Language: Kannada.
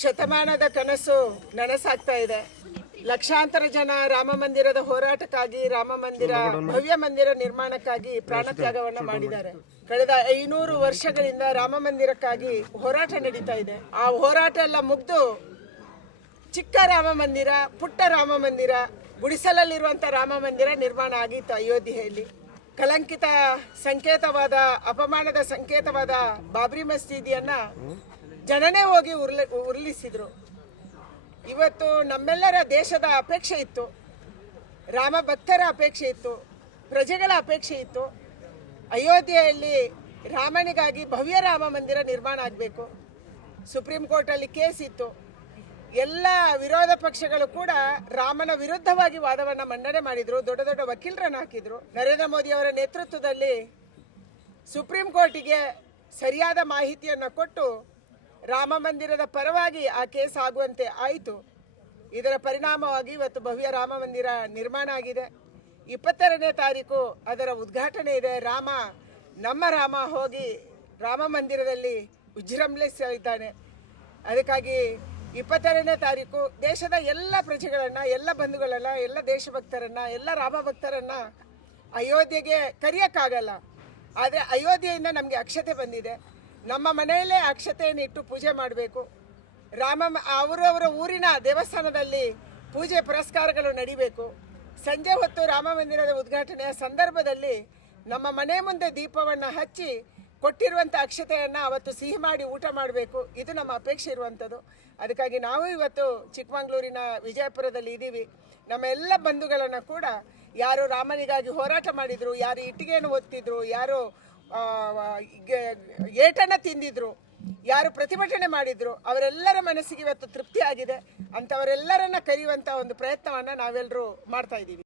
ಶತಮಾನದ ಕನಸು ನನಸಾಗ್ತಾ ಇದೆ. ಲಕ್ಷಾಂತರ ಜನ ರಾಮ ಮಂದಿರದ ಹೋರಾಟಕ್ಕಾಗಿ ರಾಮ ಮಂದಿರ ಭವ್ಯ ಮಂದಿರ ನಿರ್ಮಾಣಕ್ಕಾಗಿ ಪ್ರಾಣತ್ಯಾಗವನ್ನು ಮಾಡಿದ್ದಾರೆ. ಕಳೆದ ಐನೂರು ವರ್ಷಗಳಿಂದ ರಾಮ ಮಂದಿರಕ್ಕಾಗಿ ಹೋರಾಟ ನಡೀತಾ ಇದೆ. ಆ ಹೋರಾಟ ಎಲ್ಲ ಮುಗ್ದು ಚಿಕ್ಕ ರಾಮ ಮಂದಿರ ಪುಟ್ಟ ರಾಮ ಮಂದಿರ ಗುಡಿಸಲಲ್ಲಿರುವಂಥ ರಾಮ ಮಂದಿರ ನಿರ್ಮಾಣ ಆಗಿತ್ತು ಅಯೋಧ್ಯೆಯಲ್ಲಿ. ಕಲಂಕಿತ ಸಂಕೇತವಾದ ಅಪಮಾನದ ಸಂಕೇತವಾದ ಬಾಬ್ರಿ ಮಸೀದಿಯನ್ನ ಜನನೇ ಹೋಗಿ ಉರ್ಲಿ ಉರುಳಿಸಿದ್ರು ಇವತ್ತು ನಮ್ಮೆಲ್ಲರ ದೇಶದ ಅಪೇಕ್ಷೆ ಇತ್ತು. ರಾಮ ಭಕ್ತರ ಅಪೇಕ್ಷೆ ಇತ್ತು. ಪ್ರಜೆಗಳ ಅಪೇಕ್ಷೆ ಇತ್ತು. ಅಯೋಧ್ಯೆಯಲ್ಲಿ ರಾಮನಿಗಾಗಿ ಭವ್ಯ ರಾಮ ಮಂದಿರ ನಿರ್ಮಾಣ ಆಗಬೇಕು. ಸುಪ್ರೀಂ ಕೋರ್ಟಲ್ಲಿ ಕೇಸ್ ಇತ್ತು. ಎಲ್ಲ ವಿರೋಧ ಪಕ್ಷಗಳು ಕೂಡ ರಾಮನ ವಿರುದ್ಧವಾಗಿ ವಾದವನ್ನು ಮಂಡನೆ ಮಾಡಿದರು. ದೊಡ್ಡ ದೊಡ್ಡ ವಕೀಲರನ್ನು ಹಾಕಿದರು. ನರೇಂದ್ರ ಮೋದಿ ಅವರ ನೇತೃತ್ವದಲ್ಲಿ ಸುಪ್ರೀಂ ಕೋರ್ಟಿಗೆ ಸರಿಯಾದ ಮಾಹಿತಿಯನ್ನು ಕೊಟ್ಟು ರಾಮ ಮಂದಿರದ ಪರವಾಗಿ ಆ ಕೇಸ್ ಆಗುವಂತೆ ಆಯಿತು. ಇದರ ಪರಿಣಾಮವಾಗಿ ಇವತ್ತು ಭವ್ಯ ರಾಮ ಮಂದಿರ ನಿರ್ಮಾಣ ಆಗಿದೆ. ಇಪ್ಪತ್ತೆರಡನೇ ತಾರೀಕು ಅದರ ಉದ್ಘಾಟನೆ ಇದೆ. ರಾಮ, ನಮ್ಮ ರಾಮ ಹೋಗಿ ರಾಮ ಮಂದಿರದಲ್ಲಿ ವಿಜೃಂಭಿಸಲಿದ್ದಾನೆ. ಅದಕ್ಕಾಗಿ ಇಪ್ಪತ್ತೆರಡನೇ ತಾರೀಕು ದೇಶದ ಎಲ್ಲ ಪ್ರಜೆಗಳನ್ನು, ಎಲ್ಲ ಬಂಧುಗಳನ್ನು, ಎಲ್ಲ ದೇಶಭಕ್ತರನ್ನು, ಎಲ್ಲ ರಾಮ ಭಕ್ತರನ್ನು ಅಯೋಧ್ಯೆಗೆ ಕರೆಯೋಕ್ಕಾಗಲ್ಲ. ಆದರೆ ಅಯೋಧ್ಯೆಯಿಂದ ನಮಗೆ ಅಕ್ಷತೆ ಬಂದಿದೆ. ನಮ್ಮ ಮನೆಯಲ್ಲೇ ಅಕ್ಷತೆಯನ್ನು ಇಟ್ಟು ಪೂಜೆ ಮಾಡಬೇಕು. ರಾಮ ಅವರವರ ಊರಿನ ದೇವಸ್ಥಾನದಲ್ಲಿ ಪೂಜೆ ಪುರಸ್ಕಾರಗಳು ನಡಿಬೇಕು. ಸಂಜೆ ಹೊತ್ತು ರಾಮ ಮಂದಿರದ ಉದ್ಘಾಟನೆಯ ಸಂದರ್ಭದಲ್ಲಿ ನಮ್ಮ ಮನೆ ಮುಂದೆ ದೀಪವನ್ನು ಹಚ್ಚಿ ಕೊಟ್ಟಿರುವಂಥ ಅಕ್ಷತೆಯನ್ನು ಅವತ್ತು ಸಿಹಿ ಮಾಡಿ ಊಟ ಮಾಡಬೇಕು. ಇದು ನಮ್ಮ ಅಪೇಕ್ಷೆ ಇರುವಂಥದ್ದು ಅದಕ್ಕಾಗಿ ನಾವು ಇವತ್ತು ಚಿಕ್ಕಮಗಳೂರಿನ ವಿಜಯಪುರದಲ್ಲಿ ಇದ್ದೀವಿ. ನಮ್ಮ ಎಲ್ಲ ಬಂಧುಗಳನ್ನು ಕೂಡ ಯಾರು ರಾಮನಿಗಾಗಿ ಹೋರಾಟ ಮಾಡಿದರು, ಯಾರು ಇಟ್ಟಿಗೆಯನ್ನು ಒತ್ತಿದ್ರು, ಯಾರು ಏಟನ್ನ ತಿಂದಿದ್ರು. ಯಾರು ಪ್ರತಿಭಟನೆ ಮಾಡಿದ್ರು. ಅವರೆಲ್ಲರ ಮನಸ್ಸಿಗೆ ಇವತ್ತು ತೃಪ್ತಿ ಆಗಿದೆ ಅಂಥವರೆಲ್ಲರನ್ನ ಕರೆಯುವಂಥ ಒಂದು ಪ್ರಯತ್ನವನ್ನು ನಾವೆಲ್ಲರೂ ಮಾಡ್ತಾ ಇದ್ದೀವಿ.